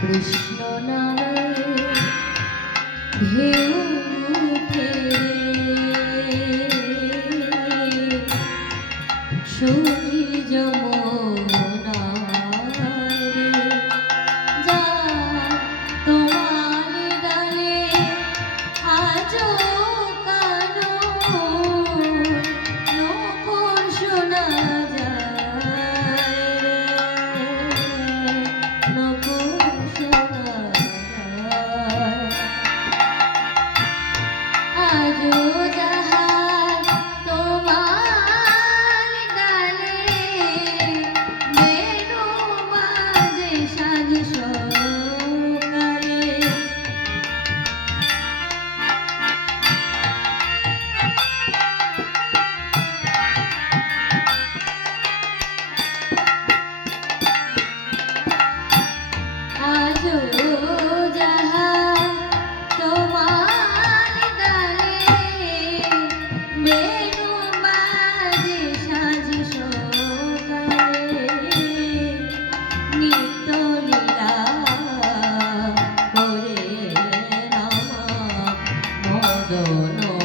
কৃষ্ণ নামে ঢেউ উঠে I do. go, no.